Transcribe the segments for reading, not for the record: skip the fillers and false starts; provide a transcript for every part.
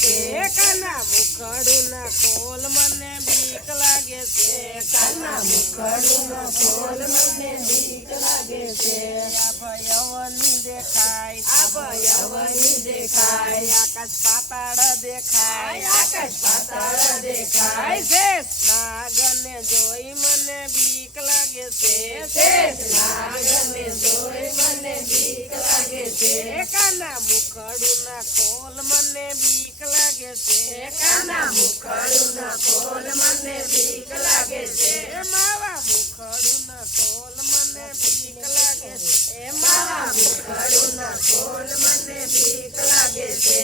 છે કાના મુખડું ના ખોલ મને બીક લાગે છે કાના મુખડું ન ખોલ મને બીક લાગે છે આ ભયવની દેખાય આ ભયવની દેખાય આકાશ પાતાળ દેખાય આકાશ પાતાળ દેખાય શેષ નાગને જોઈ મને બીક લાગે છે શેષ નાગને જોઈ મને બીક લાગે છે કાના મુખડું ના ખોલ મને બીક લાગે છે કાના મુખડું ન ખોલ મને બીક લાગે છે માવા મુખડું ના ખોલ મને બીક લાગે છે મારા મુખડું ન ખોલ મને બીક લાગે છે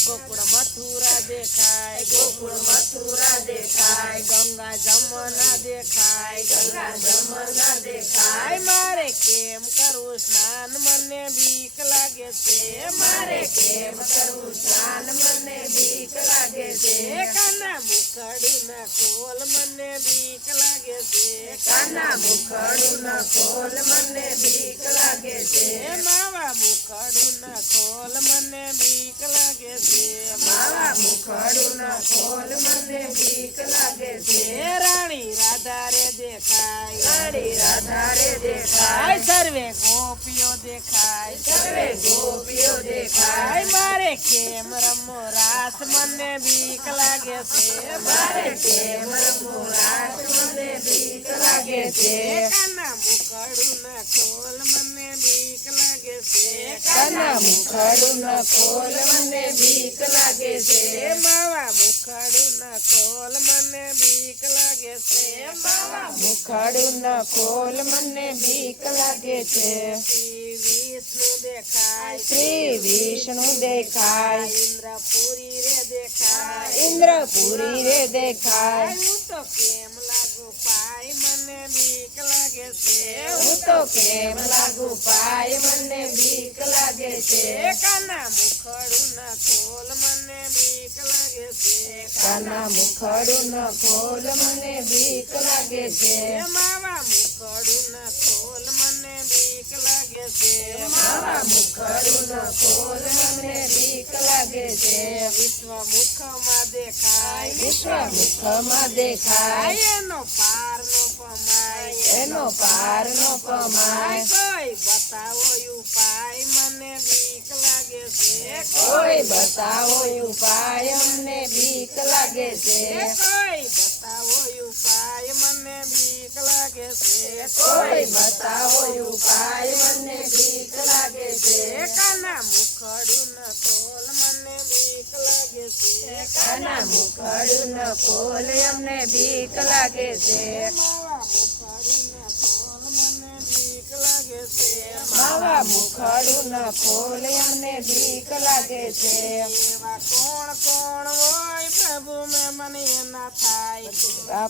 ગોકુળ મથુરા દેખાય ગોકુળ મથુરા દેખાય ગંગા જમના દેખાય ગંગા જમના દેખાય મારે કેમ કરવું સ્નાન મને બીક લાગે છે મારે કેમ કરવું સ્નાન મને બીક લાગે છે કાના મુખડું ના ખોલ મને બીક લાગે છે કાના મુખડું ન ખોલ મને બીક લાગે છે માવા મુખડું ના ખોલ મને બીક લાગે છે મારા મુખડું ન ખોલ મને બીક લાગે છે રાણી રાધા રે દેખાય રાણી રાધા રે દેખાય સર્વે ગોપીઓ દેખાય સર્વે ગોપીઓ દેખાય મારે કેમ રમો રાસ મને બીક લાગે છે મારે કેમ રમવું રાસ મને બીક લાગે છે કાના મુખડું ના ખોલ મને બીક લાગે છે કાના મુખડું ન ખોલ મને બીક લાગે છે માવા મુખડું ના ખોલ મને બીક લાગે છે મારા મુખડું ન ખોલ મને બીક લાગે છે શ્રી વિષ્ણુ દેખાય શ્રી વિષ્ણુ દેખાય ઇન્દ્રપુરી રે દેખાય ઇન્દ્રપુરી રે દેખાય હું તો કેમ લાગુ પાય મને બીક લાગે છે હું તો કેમ લાગુ પાય મને બીક લાગે છે કાના મુખડું ના ખોલ મને બીક લાગે છે કાના મુખડું ન ખોલ મને બીક લાગે છે માવા મુખડું ના ખોલ મને બીક લાગે છે મારા મુખડું ન ખોલ મને બીક લાગે છે વિશ્વ મુખમાં દેખાય વિશ્વ મુખમાં દેખાય એનો પાર નો પમાય એનો પાર ન કમાય કોઈ બતાવો ઉપાય મને બીક લાગે છે કોઈ બતાવો ઉપાય અમને બીક લાગે છે કોઈ બતાવો ઉપાય મને બીક લાગે છે કોઈ બતાવો ઉપાય મને બીક લાગે છે કાના મુખડું ના ખોલ મને બીક લાગે છે કાના મુખડું ન ખોલ અમને બીક લાગે છે માવા મુખડું ના ખોલ મને બીક લાગે છે માવા મુખડું ન ખોલ અમને બીક લાગે છે એવા કોણ કોણ હોય પ્રભુ મેં મને ના થાય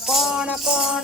કોણ કોણ